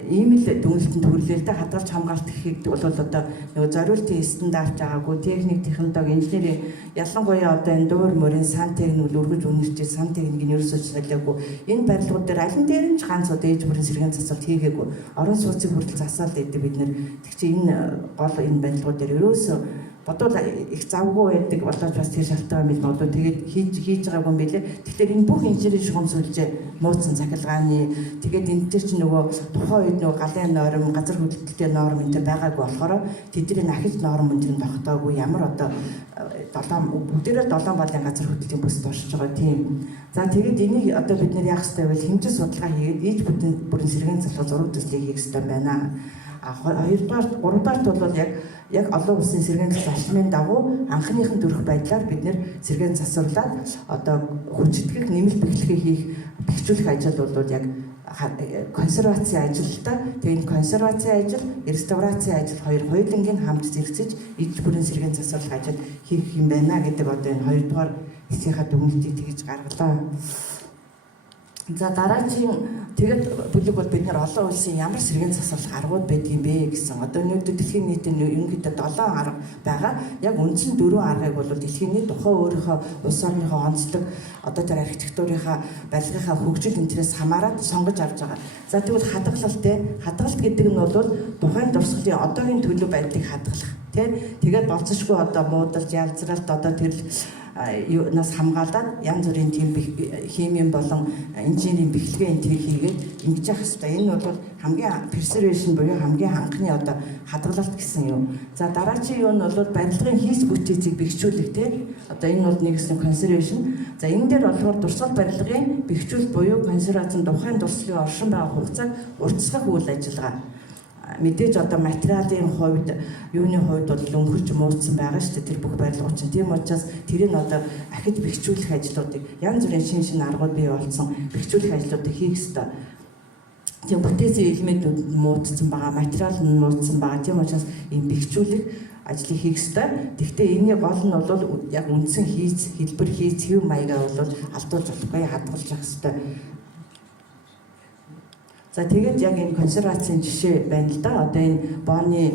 ийм л дүгнэлтэнд хүрлээ л да хадгалах хамгаалт гэхийг бол одоо нөгөө зориултын стандарт байгаагүй техник технологи инженерийн ялангуяа одоо энэ Дуурь мөрийн сан техник өргөж үнэрчээ сан техникийн ерөөсөө чиглэлгүй энэ барилгууд дээр аль нь дээр нь ч ганц удаа ээж бүрийн сэргээн засвалт хийгээгүй орон сууцыг хүртэл засаал гэдэг бид нэр тэг чи энэ гол энэ барилгууд дээр ерөөсөө бодвол их завгүй байдаг болооч бас тэр шалтгаан бил бодвол тэгээд хийж байгаагүй юм билээ. Тэгэхээр энэ бүх инженерийн шугамсуулжээ нууцсан цахилгааны тэгээд энэ төр чинь нөгөө тухайн үед нөгөө галын норм, газар хөдлөлттэй норм энэ байгаагүй болохоор тэдний ахиж норм энэ тогтоогүй ямар одоо бүгдээрээ 7 балын газар хөдлөлтийн бүсд оршиж байгаа тийм. За тэгээд энийг одоо бид нэр яах ёстой вэ? Хэмжээ судалгаа хийгээд иж бүрэн сэргээн залхуу зураг төслийг хийх ёстой байна. Гуравдугаарт бол яг олон улсын сэргээн залхмын дагуу анхныхын төрөх байдлаар бид нэр сэргээн засварлаад одоо хүчтгэх нэмэлт бэхлэгээ хийх бэхжүүлэх ажил бол яг консервацийн ажилтай. Тэгээд консервацийн ажил, реставрацийн ажил хоёулангийн хамт зэрэгцэж иж бүрэн сэргээн засварлах ажил хийх юм байна гэдэг одоо энэ хоёрдугаар хэсгийнхаа дүгнэлтийг тэгж гаргалаа. За дараагийн тэгээд бүлэг бол бид нар олон улсын ямар сэргээн засварлах аргууд байдаг юм бэ гэсэн. Одоо өнөөдөр дэлхийн нийтийн ерөнхийдөө 7 арга байгаа. Яг үндсэн 4 аргыг бол дэлхийн нийт тухайн өөрийнхөө улс орныхоо онцлог одоо тэр архитектурынхаа барилгынхаа хөгжил энтрээс хамаарат сонгож авч байгаа. За тэгвэл хадгалалт гэдэг нь бол тухайн дурсгалын одоогийн төлөв байдлыг хадгалах. Тэгээд болцсошгүй одоо муудалж ялзралт одоо тэр нас хамгаалаад янз бүрийн тийм химийн болон инженерийн бэхлэгээ энэ тийг хийгээд ингэж явах хэрэгтэй. Энэ бол хамгийн preservation буюу хамгийн анхны одоо хадгалалт гэсэн юм. За дараагийн юу нь бол барилгын хийц бүтээцийг бэхжүүлэх тийм. Одоо энэ бол нэгсэн conservation. За энэ дээр болохоор дурсгал барилгын бэхжүүлэлт буюу консервацийн тухайн дурсгалын оршин байгаа хугацааг уртасгах үйл ажиллагаа. Мэдээж одоо материалын хувьд юуны хувьд бол өнгөрч муудсан байгаа шүү дээ тэр бүх барилгууд чинь. Тийм учраас тэрийг одоо ахиж бэхжүүлэх ажлуудыг янз бүрийн шин аргууд бий болсон бэхжүүлэх ажлуудыг хийх ёстой. Тийм бүтээцийн элементүүд муудсан байгаа, материал нь муудсан байгаа. Тийм учраас энэ бэхжүүлэх ажлыг хийх ёстой. Гэхдээ энэний гол нь бол яг үндсэн хийц, хэлбэр хийц, хэв маягаа бол алдуулж болохгүй, хадгалж явах ёстой. За тэгээд яг энэ консервацийн жишээ байна л да. Одоо энэ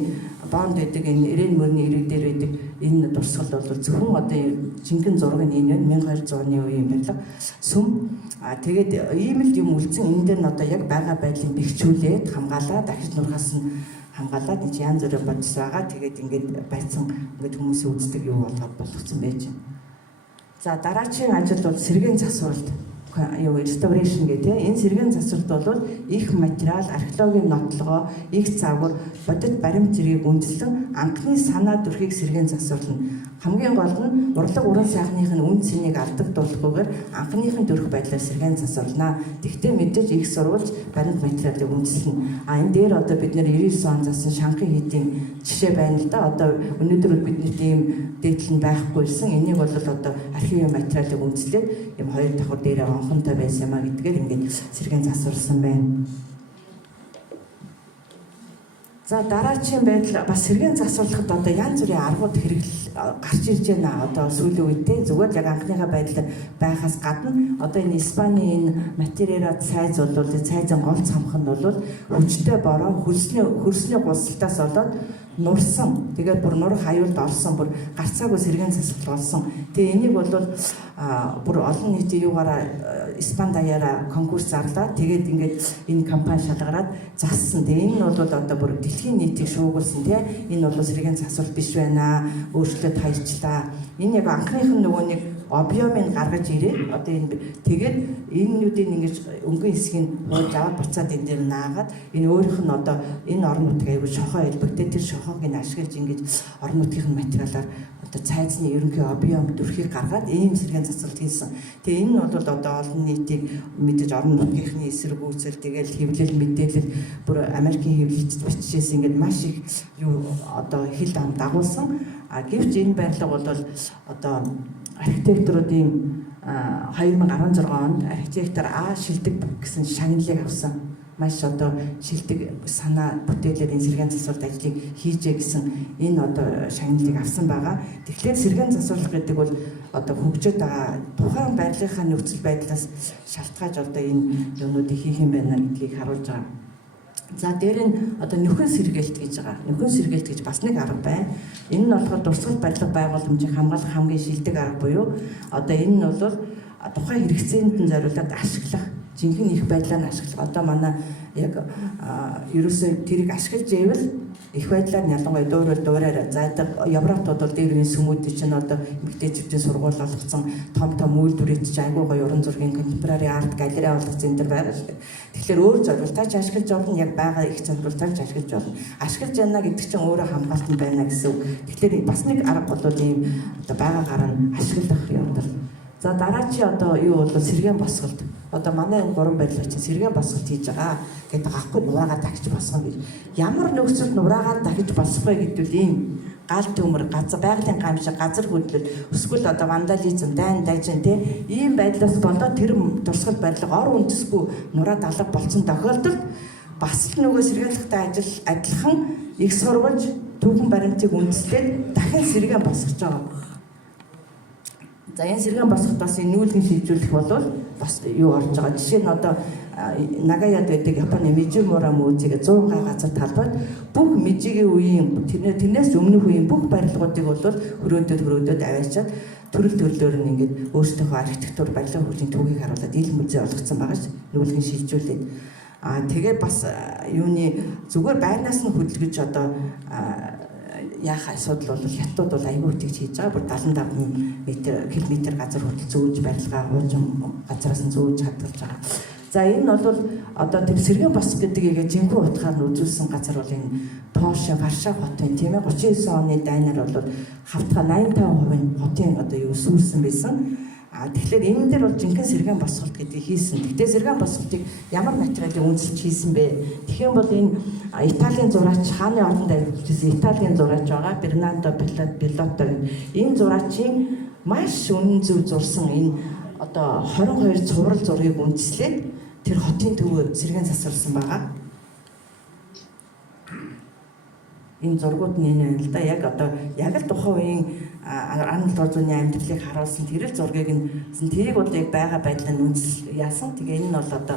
бонд гэдэг энэ эрээн мөрний ирэг дээр байдаг энэ дурсгал бол зөвхөн одоо жинхэнэ зураг нь энэ 1200-ны үеийн барилга сүм. Тэгээд ийм л юм үлдсэн. Энэ дээр нь одоо яг байгаа байдлыг бэхжүүлээд хамгаалаад дахиж нурхаас нь хамгаалаад энэ янз бүрийн бодис байгаа. Тэгээд ингээд байцсан ингээд хүмүүсийн үздэг юу болгоцсон байж байна. За дараагийн ажил бол сэргээн засварлалт. Restoration гэдэг. Энэ сэргээн засварлалт бол их материал, археологийн нотлогоо, их загвар, бодит баримт зэргийг үндэслэн анхны санаа дүрхийг сэргээн засварлана. Хамгийн гол нь урлаг уран сайхных нь үн цэнийг алдагдуулахгүйгээр анхныхын төрөх байдлаар сэргээн засварлана. Тэгвэл мэдээж их сурвалж баримт материалыг үндэслэнэ. Энэ дээр одоо бид нэр 99 он засан Шанхай хийдийн жишээ байна л да. Одоо өнөөдөр бидний ийм дээдлэл нь байхгүйсэн. Энийг бол одоо архивын материалыг үндэслээд юм хоёр давхар дээрээ онхонтой байсан юм а гэдгээр ингээд сэргээн засварласан байна. За дараагийн байдал бас сэргээн засварлахад одоо янз бүрийн аргууд гарч ирж байна. Одоо сүүлийн үедээ зүгээр яг анхныхаа байдлаар байхаас гадна одоо энэ Испаний энэ материалаа цайз бол цайзын гол цамх нь бол хүчтэй бороо хөрсний гулсалтаас болоод нурсан. Тэгээд бүр нурах аюулд орсон, бүр гарцаагүй сэргээн засварлах болсон. Тэгээ энийг бол бүр олон нийтийн юугаараа Испани даяараа конкурс зарлаад тэгээд ингээд энэ компани шалгараад зассан. Тэгээ энэ нь бол одоо бүр дэлхийн нийтийг шуугуулсан тий. Энэ бол сэргээн засварлалт биш байна. Өөрчлөлт хайрчлаа. Энэ яг анхных нь нөгөө нэг объемыг гаргаж ирээд одоо энэ тэгээд энэнүүдийн ингэж өнгөн хэсгийг хуулж аваад буцаад энэ дээр наагаад энэ өөрийнх нь одоо энэ орон нутгийг аягүй шохоо хэлбэгтэй тэр шохоог нь ашиглаж ингэж орон нутгийн материалаар одоо цайзны ерөнхий объем дүрхийг гаргаад ийм сэргээн засварлалт хийсэн. Тэгээ энэ нь бол одоо олон нийтийг мэдээж орон нутгийнхны эсэргүүцэл тэгэл хэвлэл мэдээлэл бүр Америкийн хэвлэлд бичижээс ингэж маш их юу одоо хил ам дагуулсан. Гэвч энэ барилга бол одоо архитекторуудын 2016 онд архитектор шилдэг гэсэн шагналыг авсан. Маш одоо шилдэг санаа бүтээлээр энэ сэргээн засварлалт ажлыг хийжээ гэсэн энэ одоо шагналыг авсан байгаа. Тэгэхээр сэргээн засварлах гэдэг бол одоо хөгжөөд байгаа тухайн барилгынхаа нөхцөл байдлаас шалтгааж одоо энэ юмнуудыг хийх юм байна гэдгийг харуулж байгаа. За дээр нь одоо нөхөн сэргээлт гэж байгаа. Нөхөн сэргээлт гэж бас нэг арга байна. Энэ нь болохоор дурсгалт барилга байгууламжийг хамгаалах хамгийн шилдэг арга буюу одоо энэ нь бол тухайн хэрэгцээнд нь зориулаад ашиглах, жинхэнэ их байдлаар нь ашиглах. Одоо манай яг ерөөсөө тэрийг ашиглаж ивэл их байдлаар ялангуяа дуурайраа заадаг Европтод бол дээр үеийн сүмүүдийн чинь одоо эмэгтэйчүүдийн сургууль болгоцсон том үйлдвэрүүд чинь айгүй гоё уран зургийн контемпорари арт галерей болгоцсон энэ төр байгаа шүү дээ. Тэгэхээр өөр зорилтойч ашиглаж болно, яг байгаа их чадвартайч ашиглаж болно. Ашиглаж яана гэдэг чинь өөрөө хамгаалт нь байна гэсэн үг. Тэгэхээр бас нэг арга бол ийм одоо байгаагаар нь ашиглах юм даа. За дараа чи одоо юу бол сэргээн босголт. Одоо манай энэ гурван барилга чинь сэргээн босголт хийж байгаа гэдэг аахгүй нураагаа дахиж босгоно гэж. Ямар нөхцөлд нураагаа дахиж босгох вэ гэдвэл ийм гал төмөр газар байгалийн гамшиг газар хөдлөл эсвэл одоо вандализм дайн дайжин тий ийм байдлаас болоод тэр дурсгал барилга ор үндэсгүй нураа далга болсон тохиолдолд бас л нөгөө сэргээнлэгтэй адилхан их сурвалж түүхэн баримтыг үндэслээд дахин сэргээн босгож байгаа. За энэ сэргээн босгоход бас энэ нүүлгэн шийдвэрлэх бол бас юу орж байгаа. Жишээ нь одоо Нагаяд байдаг Японы Мижимура музейг 100 га газар талбайд бүх Мижигийн үеийн тэрнээс өмнөх үеийн бүх барилгуудыг бол хөрөөдөд аваачаад төрлөөр нь ингээд өөрсдийнхөө архитектур барилгын хөгжлийн түүхийг харуулад ил музей болгоцсон байгаа ш. Нүүлгэн шийдвэрлээд. Тэгээд бас юуны зүгээр байрнаас нь хөдөлгөж одоо яах асуудал бол хятад бол аюул хөтгөж хийж байгаа. Бүр 75 км газар хөдөл зөөж барилгаа хуужин газараас нь зөөж хадгалж байгаа. За энэ бол одоо тэр сэргээн босгох гэдгийг жинхэнэ утгаар нь үзүүлсэн газар бол энэ Польшийн Варшав хотын тийм ээ 39 оны дайнаар бол хавтга 85% хотын одоо юу сүрсэн байсан. Тэгэхээр энэ дээр бол жинхэнэ сэргээн босголт гэдгийг хийсэн. Гэхдээ сэргээн босголтыг ямар материалыг үнэлж хийсэн бэ? Тэгэх юм бол энэ Италийн зураач хааны ордонд ажилласан Италийн зураач байгаа Бернардо Пилотто гэдэг энэ зураачийн маш үнэн зөв зурсан энэ одоо 22 цуврал зургийг үндэслээд тэр хотын төвөө сэргээн засварласан байгаа. Энэ зургууд нь энэ байна л да. Яг одоо яг л тухайн үеийн 17 зууны амьдралыг харуулсан тэр л зургийг нь тэрийг бол яг байгаа байдлаар үндэс яасан. Тэгээ энэ нь бол одоо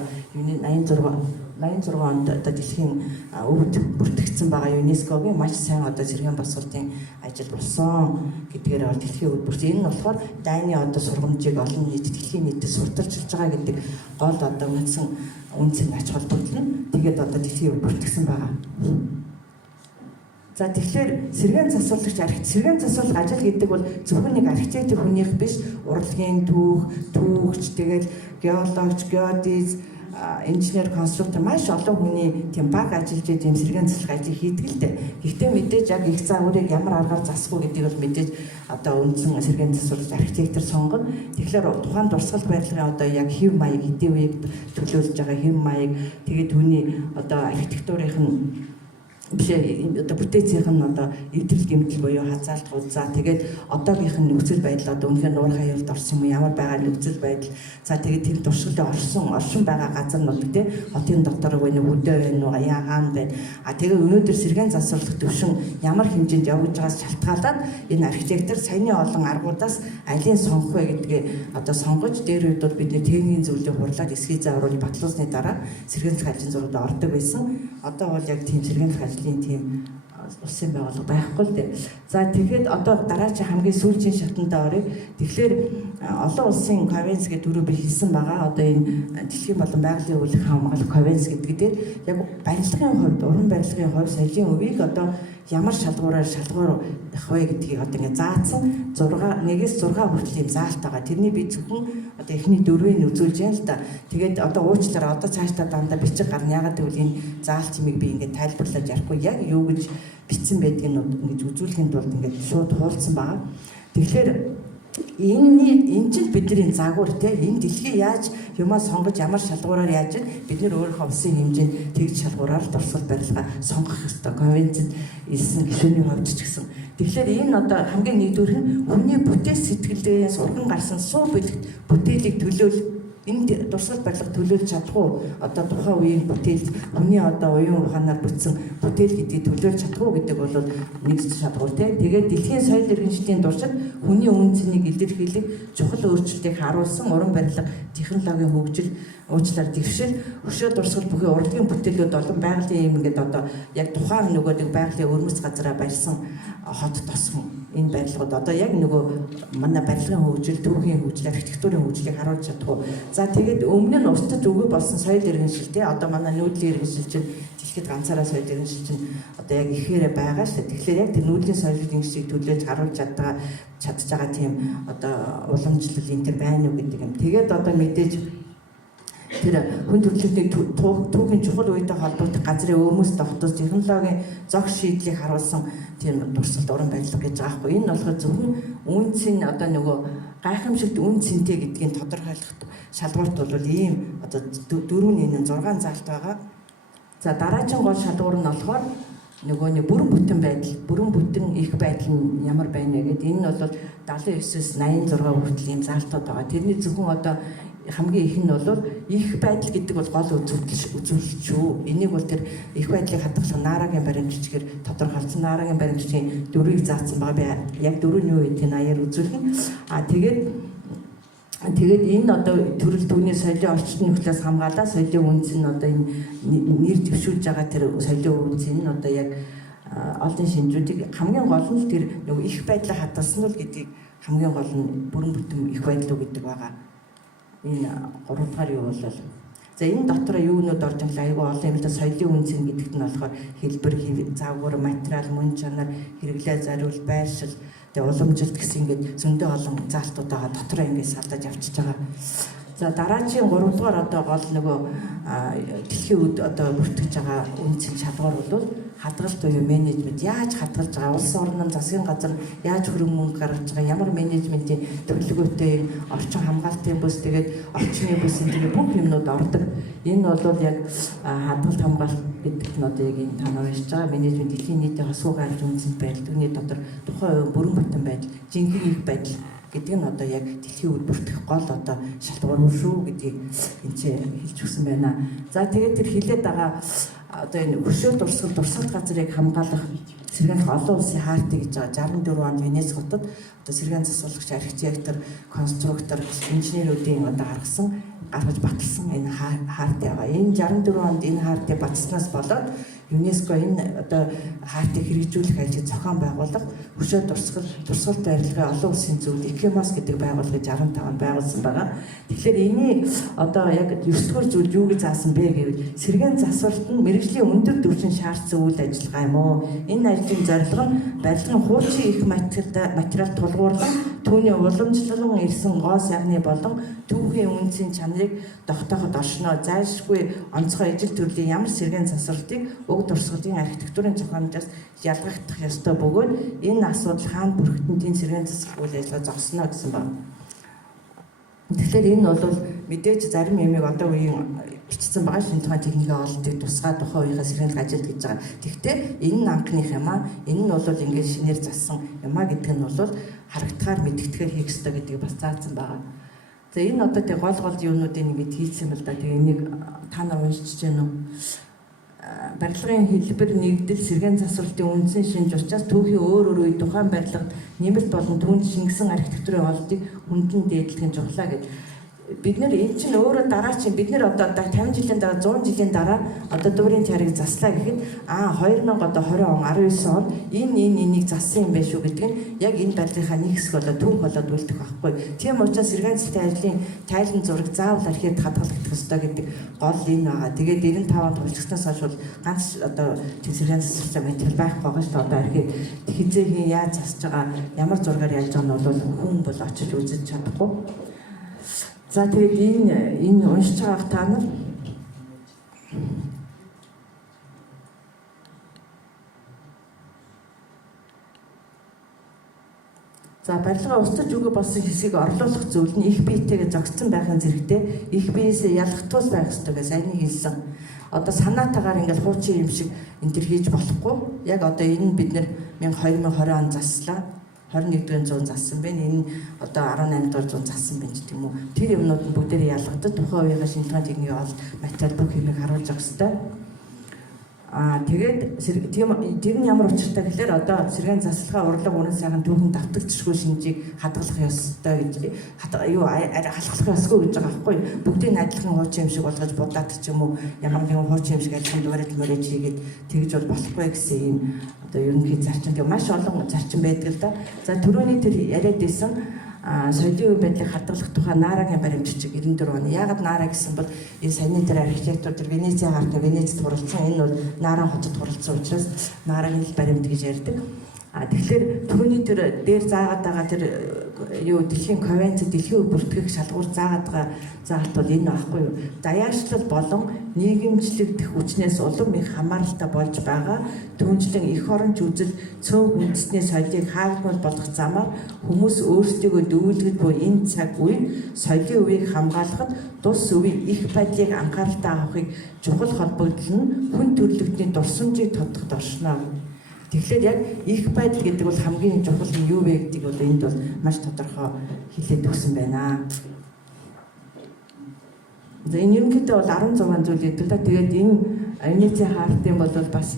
86 онд одоо дэлхийн өвд бүртгэгдсэн байгаа ЮНЕСКОгийн маш сайн одоо сэргээн босгалтын ажил болсон гэдгээр бол дэлхийн өвд бүртгэж. Энэ нь болохоор дайны одоо сургамжийг олон нийт дэлхийн нийтэд сурталчилж байгаа гэдэг гол одоо үндсэн ач холбогдол нь тэгээд одоо дэлхийн өвд бүртгэгдсэн байгаа. За тэгэхээр сэргээн засварлах ажил гэдэг бол зөвхөн нэг архитектор хүнийх биш, урлагийн түүхч, тэгэл геологч, геодез, инженер, конструктор маш олон хүний тийм баг ажиллаж ийм сэргээн засварлах ажил хийдэг л дээ. Гэхдээ мэдээж яг их загварыг ямар аргаар засах уу гэдгийг бол мэдээж одоо үндсэн сэргээн засварлагч архитектор сонгоно. Тэгэхээр тухайн дурсгал барилгын одоо яг хэв маяг хэдийн үеийг төлөөлж байгаа хэв маяг тэгээд түүний одоо архитектурын биш одоо бүтээцийнх нь одоо эвдрэл гэмтэл буюу хазаалтгууд за тэгээд одоогийнх нь нөхцөл байдал одоо үнэхээр нуур хаяалд орсон юм ямар байгаа нөхцөл байдал за тэгээд тэр дурсгалын оршин байгаа газар нут те хотын дотор байна үдэ байна уу яагаан байна тэгээд өнөөдөр сэргээн засварлах төвшин ямар хэмжээнд явж байгаас шалтгаалаад энэ архитектор саяны олон аргуудаас алийг сонгох вэ гэдгээ одоо сонгож дээр үед бол бид техникийн зөвлөлийг хурлаад эсхий заавруулж батлуулсны дараа сэргээн засварлах ажлын зургууд ордог байсан одоо бол яг тийм сэргээн засварлах тийм улсын байгууллага байхгүй л дээ. За тэгэхэд одоо дараагийн хамгийн сүүлийн шатанда оръё. Тэгэхээр олон улсын конвекц гэдэг дөрөв би хэлсэн байгаа. Одоо энэ дэлхийн болон байгалийн үйл хамгаалах конвекц гэдэг дээр яг барилгын хувьд, уран барилгын хувьд соёлын өвийг одоо ямар шалгуур явах вэ гэдгийг одоо ингэ заасан 1-6 хүртэл юм заалт байгаа. Тэрний би зөвхөн одоо эхний 4-ийг үзүүлж яана л да. Тэгээд одоо уучлаарай одоо цаашдаа дандаа бичих гарна. Ягаад гэвэл энэ заалт чимийг би ингэ тайлбарлаж ярихгүй яг юу гэж бичсэн байдгийг нь ингэж үзүүлэхэд бол ингэ шууд хуулсан байгаа. Тэгэхээр энэ чинь бидний загвар те энэ дэлхий яаж юмаа сонгож ямар шалгуураар яаж бид нэр өөрийнхөө улсын хэмжээнд тэгж шалгуураар дурсгал барилга сонгох ёстой конвенцэд илсэн гишүүний хувьд ч гэсэн. Тэгэхээр энэ одоо хамгийн нэгдүгээр нь хүний бүтээл сэтгэлдээ сурган гарсан суу бэлэгт бүтээлийг төлөөл энэ дурсгал барилга төлөөлж чадахгүй одоо тухайн үеийн бүтээл хүний одоо уян ухаанаар бүтсэн бүтээл гэдгийг төлөөлж чадахгүй гэдэг бол нэг шалгуур тийм. Тэгээд дэлхийн соёл иргэншлийн туршид хүний үн цэнийг илэрхийлэх чухал өөрчлөлтийг харуулсан уран барилга технологийн хөгжил уучлаар дэвшил өшөө дурсгал бүхий урлагийн бүтээлүүд олон байгалийн юм ингээд одоо яг тухайн нөгөө нэг байгалийн өрмөц газараа барьсан хот тосгон энэ барилгууд одоо яг нөгөө манай барилгын хөгжил, түүхийн хөгжил, архитектурын хөгжлийг харуулж чадах уу. За тэгээд өмнө нь устдаж өгөө болсон соёл иргэншил тий одоо манай нүүдлийн иргэншил чинь дэлхийд ганцаараа соёл иргэншил чинь одоо яг ихээр байгаа шүү. Тэгэхээр яг тэр нүүдлийн соёлын иргэншилийг төлөөлж харуулж чадж байгаа тийм одоо уламжлал энэ төр байна уу гэдэг юм. Тэгээд одоо мэдээж тэр хүн төрөлхтний түүхийн чухал үетэй холбоотой газрын өрмөс тогтоос технологийн зог шийдлийг харуулсан тийм дурсгалт уран барилга гэж байгаа хгүй. Энэ болохоор зөвхөн үнцийн одоо нөгөө гайхамшигт үн цэнтэй гэдгийг тодорхойлох шалгуурт бол ийм одоо 4-ийн 6 заалт байгаа. За дараагийн гол шалгуур нь болохоор нөгөө нэг бүрэн бүтэн байдал, бүрэн бүтэн их байдал нь ямар байна гэдэг. Энэ нь бол 79-с 86 хүртэл ийм заалтууд байгаа. Тэрний зөвхөн одоо хамгийн их нь бол их байдал гэдэг бол гол үзүүлэлт шүү. Энийг бол тэр их байдлыг хадгалах наарагийн баримтчгээр тодорхойлсон наарагийн баримтчгийн дөрвийг заасан байгаа. Би яг дөрвийн юу гэдэг нь аяар үзүүлэх. Тэгээд энэ одоо төрөл төвний соёлын орчны нөхцлөөс хамгаалаа соёлын үнц нь одоо энэ нэр дэвшүүлж байгаа тэр соёлын үнц нь одоо яг олон шинжүүдийг хамгийн гол нь тэр нөгөө их байдлаа хадгалсан л гэдгийг хамгийн гол нь бүрэн бүтэн их байдал гэдэг байгаа. Энэ 3 дахь юу бол за энэ дотор юунууд орж байгаа айгүй олон юм л да соёлын үнцэн гэдэгт нь болохоор хэлбэр, загвар, материал, мөн чанар, хэрэглээ зориул, байршил, тэгээ уламжилт гэсэн ингээд зөндөө олон заалтууд байгаа дотроо ингээд салдаж авчиж байгаа. За дараагийн 3 дугаар одоо гол нөгөө дэлхийн үд одоо бүртгэж байгаа үнцэн шалгуур бол хадгалт буюу менежмент яаж хадгалж байгаа улс орнын засгийн газар яаж хөрөнгө мөнгө гаргаж байгаа ямар менежментийн төлөвлөгөөтэй орчин хамгаалтын бүс тэгээд орчны бүс энэ бүх юмнууд ордог. Энэ бол яг хадгалт хамгаалт гэдэг нь одоо яг энэ танаа уншиж байгаа менежмент дэлхийн нийтийн хосуу гарч үнцэнд байдал түүний дотор тухай бүрэн бүтэн байдал жинхэнэ их байдал гэдэг нь одоо яг дэлхийн үд бүртгэх гол одоо шалтгаан шүү гэдгийг энэ хэлж өгсөн байна. За тэгээд тэр хилээд байгаа одоо энэ өшөө дурсгалт газрыг хамгаалах сэргээн олон улсын хаалтыг гэж байгаа 64 онд Венец хотод одоо сэргээн засварлагч, архитектор, конструктор, инженеруудын одоо гаргаж баталсан энэ хаалтыг байгаа. Энэ 64 онд энэ хаалтыг баталснаас болоод ЮНЕСКО энэ одоо хаалтыг хэрэгжүүлэх ажлыг зохион байгуулах өшөө дурсгалт барилгын олон улсын зөвлөх ИКМОС гэдэг байгууллагыг 65 онд байгуулсан байгаа. Тэгэхээр энийг одоо яг 9-р зүйл юу гэж заасан бэ гэвэл сэргээн засварлалт нь мэргэжлийн өндөр түвшин шаардсан үйл ажиллагаа юм уу? Энэ ажлын зорилго нь барилгын хуучин их материал тулгуурлан түүний уламжлалан ирсэн гоо сайхны болон түүхийн үнцийн чанарыг тогтооход оршноо зайлшгүй онцгой ижил төрлийн ямар сэргээн засварлалтыг уг дурсгалын архитектурын зохиомжоос ялгагдах ёстой бөгөөд энэ асуудал хаана бүрхтэн тийм сэргээн засварлах үйл ажиллагаа зогсноо гэсэн байна. Тэгэхээр энэ бол мэдээж зарим юмыг одоо үеийн бичсэн байгаа шинэ тухайн техникийн ололтыг тусгай тухай үеийнхээ сэргээнлэх ажил гэж байгаа. Тэгэхдээ энэ нь анхных юм аа. Энэ нь бол ингээд шинээр зассан юм аа гэдэг нь бол харагдахаар мэддэгээр хийх ёстой гэдгийг бас заасан байгаа. За энэ одоо тэг гол юунуудыг ингээд хийсэн юм л да. Тэгээ энийг та нар уншиж байна уу? Барилгын хэлбэр нэгдэл сэргээн засварлалтын үндсэн шинж учраас түүхийн өөр үе тухайн барилгад нэмэлт болон түүнд шингэсэн архитектурын олдыг хүндэн дээдлэхин чухлаа гэж бид нэр энэ чинь өөрөө дараа чинь бид нэр одоо 50 жилийн дараа 100 жилийн дараа одоо Дуурийн чарыг заслаа гэхэд 2020 он 19 он энийг зассан юм байх шүү гэдэг нь яг энэ барилгынхаа нэг хэсэг болоод түүх болоод үлдэх байхгүй. Тийм учраас сэргээн засварлалтын ажлын тайлан зураг заавал архитект хадгалах ёстой гэдэг гол энэ байгаа. Тэгээд 95 онд hulчснаас хойш бол ганц одоо сэргээн засварлалтын материал байхгүй байгаа шүү дээ. Одоо архитект хизээгийн яаж засаж байгаа ямар зургаар ялж байгаа нь бол хүн бол очиж үзэж чадахгүй. За тэгээд энэ уншиж байгаа та нар за барилгаа устж өгөө болсон хэсгийг орлуулах зүйл нь их биетэйгээ зогссон байхын зэрэгтэй их биесээ ялгахтуус байх ёстой гэж сайн хэлсэн. Одоо санаатаагаар ингээл хуучин юм шиг энэ төр хийж болохгүй. Яг одоо энэ бид нэр 2020 он заслаа. 21-р зуун зассан байна. Энэ одоо 18-р зуун зассан байна ч тийм үү. Тэр юмнууд нь бүгдээрээ ялгагдаад тухайн үеийнхээ шинэ техникийн ол материал бүх юмыг харуулж авах хэрэгтэй. Тэгээд тэр нь ямар учиртай гэхээр одоо сэргээн засварлахаа урлаг үнэн сайхан түүхэн давтагдчихгүй шинжийг хадгалах ёстой гэж халахлах ёсгүй гэж байгаа байхгүй. Бүгдийг адилхан хуучин юм шиг болгож будаад ч юм уу ямар нэгэн хуучин юм шиг адилхан дуурайд мөрөж хийгээд тэгж бол болохгүй гэсэн юм одоо ерөнхий зарчим. Тэгээ маш олон зарчим байдаг л да. За түрүүний тэр яриад байсан соёлын үе байдлыг хадгалах тухай Нарагийн баримтчиг 94 он. Яагаад Нара гэсэн бол энэ саяны тэр архитектор тэр Венецийн хартаа Венецид хурлцсан. Энэ бол Наран хотод хурлцсан учраас Нарагийн баримт гэж ярьдаг. Тэгэхээр түрүүний тэр дээр заагаад байгаа тэр дэлхийн конвекц дэлхийн бүртгэх шалгуур заагаад байгаа заалт бол энэ байхгүй юу. Даяарчлал болон нийгэмжлэгдэх хүчнээс улам их хамааралтай болж байгаа. Түүнчлэн эх оронч үзэл цөөн үндэсний соёлыг хаагдмал болгох замаар хүмүүс өөрсдийгөө дүүлгэж буй энэ цаг үед соёлын өвийг хамгаалахад тус өвийн их байдлыг анхааралтай авахыг чухал холбогдол нь хүн төрөлхтний дурсамжийг тодоход оршно. Тэгэхээр яг их байдал гэдэг бол хамгийн чухал нь юу вэ гэдэг бол энд бол маш тодорхой хэлээд өгсөн байна. За энэ ерөнхийдөө бол 16 зүйл гэдэг л да. Тэгээд энэ Венецийн хартын бол бас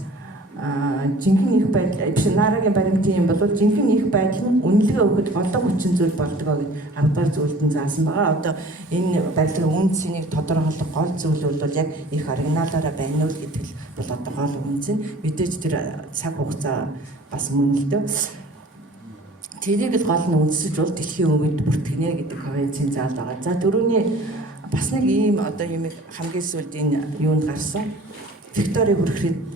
жинхэнэ их байдал биш Нарагийн баримтын юм бол жинхэнэ их байдал нь үнэлгээ өгөхөд голдох хүчин зүйл болдог гэж 10 зүйлд нь заасан байгаа. Одоо энэ барилгын үн цэнийг тодорхойлох гол зүйл бол яг их оригиналаараа байна уу гэдэг л бол одоо гол үн цэн. Мэдээж тэр цаг хугацаа бас мөн л дээ. Тэрийг л гол нь үндэсэж бол дэлхийн өвөнд бүртгэнэ гэдэг конвенцийн заал байгаа. За дөрөвний бас нэг ийм одоо юм хамгийн сүүлд энэ юунд гарсан. Викторийг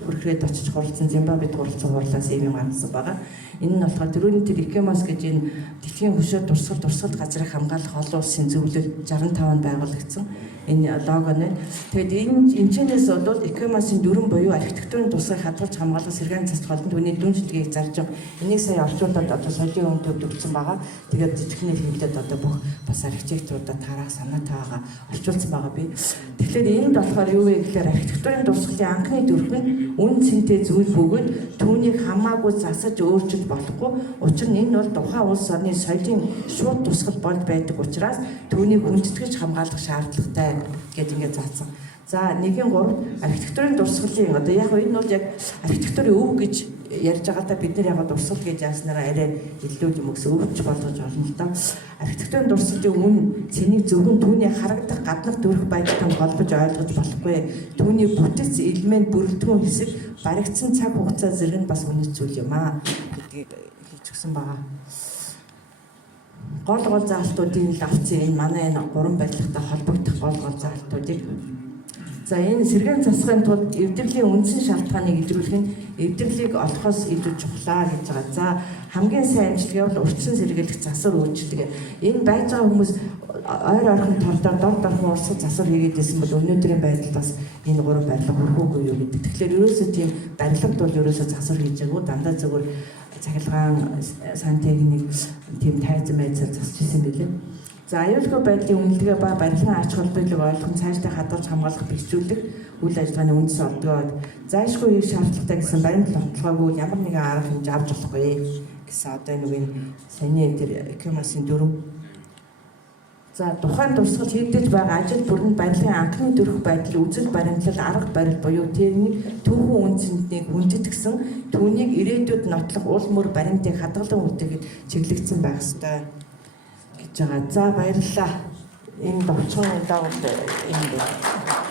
хүрхрээд очиж хурлцсан Зимбабвед хурлцсан хурлаас ийм гаргасан байгаа. Энэ нь болохоор түрүүний тэр икемос гэж энэ дэлхийн хөшөө дурсгалт газрыг хамгаалах олон улсын зөвлөл 65-нд байгуулагдсан. Энэ логоны. Тэгэд энэчнээс бол икемосын дүрэм буюу архитектурын дурсгалыг хадгалж хамгаалах сэргээн засварлах түүний дүнжилгээг зарж байгаа. Энийг сая орчуулад одоо соёлын өмд төвлөрсөн байгаа. Тэгээд жижигхэн хэмлээд одоо бүх бас архитектуруудад тарах санаатай байгаа орчуулсан байгаа би. Тэгэхээр энд болохоор юу вэ гэхээр архитектурын дурсгалын анхны дүрх нь үн цэнтэй зүйл бөгөөд түүнийг хамаагүй засаж өөрчилж болохгүй. Учир нь энэ бол тухайн улс орны соёлын шууд дурсгал болж байдаг учраас түүнийг хүндэтгэж хамгаалах шаардлагатай гэдэг ингээд заасан. За 1-3 архитектурын дурсгалын одоо яг энэ бол яг архитектурын өв гэж ярьж байгаадаа бид нар яг дурсгал гэж яаснараа арай илүү юм өгс өвч болгож олно л доо. Архитектурын дурсгалын үн цэнийг зөвхөн түүний харагдах гаднах төрх байдалтай холбож ойлгож болохгүй. Түүний бүтэц элемент бүрэлдэхүүн хэсэг баригдсан цаг хугацаа зэрэг нь бас үнэт зүйл юм аа гэдгийг хэлж өгсөн байгаа. Гол заалтуудын л авцсан энэ манай энэ гурван барилгатай холбогдох гол заалтуудыг. За энэ сэргээн засахын тулд эвдэрлийн үндсэн шалтгааныг илрүүлэх нь эвдэрлийг олохоос илүү чухлаа гэж байгаа. За хамгийн сайн амжилт бол урьдчилан сэргийлэх засвар үйлчилдэг. Энэ байж байгаа хүмүүс ойр орхон толдоор дор орхон урсгал засвар хийгээд байсан бол өнөөдрийн байдал бас энэ гурван барилга хүрхүүгүй юу гэдэг. Тэгэхээр ерөөсөө тийм барилгад бол ерөөсөө засвар хийж байгаагүй дандаа зөвхөн цахилгаан сантехник тийм тайзан байцаар засч ирсэн билээ. За аюулгүй байдлын үнэлгээ ба барилгын ач холбогдлыг ойлгох цаашдаа хадгалж хамгаалах бэхжүүлэх үйл ажиллагааны үндэс олдгоод заашгүй хийх шаардлагатай гэсэн баримт тогтолгоогүй ямар нэгэн арга хэмжээ авч болохгүй гэсэн одоо нэг энэ саяны тэр икемосын дүрэм. За тухайн дурсгал хийгдэж байгаа ажил бүрэн барилгын анхны төрх байдал үзэл баримтлал арга барил буюу тэрний түүхэн үн цэнийг хүндэтгэсэн түүнийг ирээдүйд нотлох уул мөр баримтыг хадгалан үүтэхэд чиглэгдсэн байх ёстой. За баярлалаа. Энэ довчхон удаа бол юм бэ.